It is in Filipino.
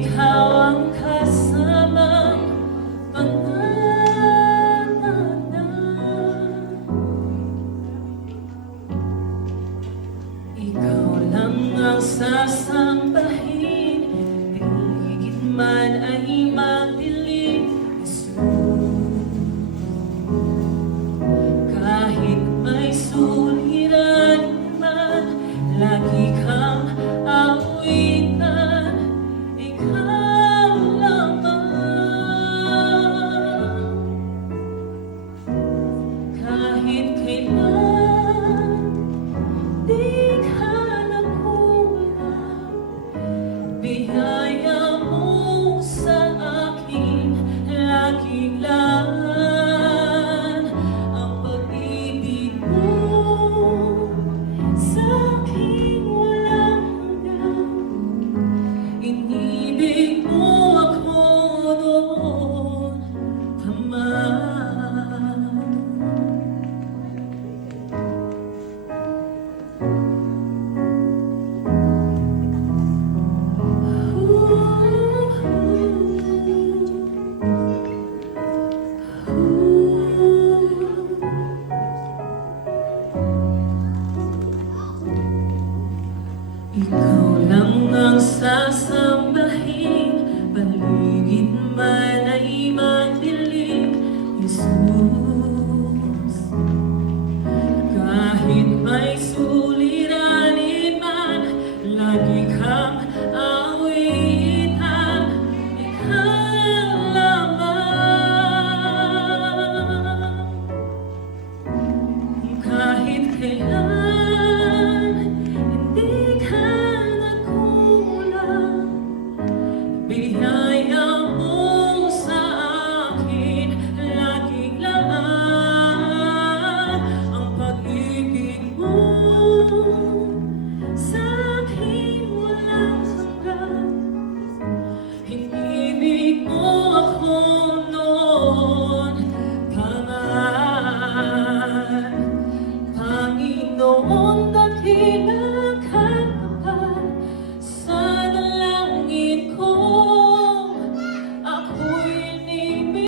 ikaw ang kasamang pangarap. Ikaw lang ang sasambahin, higit man ay magdilim, kahit may suliran man, lagi kang awitan, ikaw lamang. Kahit kailan di ka nakulang, biyaya mo sa akin laging laan. Ang pag-ibig mo sa akin walang hanggan, inibig mo ako doon pa man. Ikaw lang ang sasambahin, paligid man ay magdilim, Jesus. Kahit may suliranin man, lagi kang awitan, ikaw lamang. Kahit kailan hindi ka nakulang, biyaya mo sa akin laging laan. Ang pag-ibig mo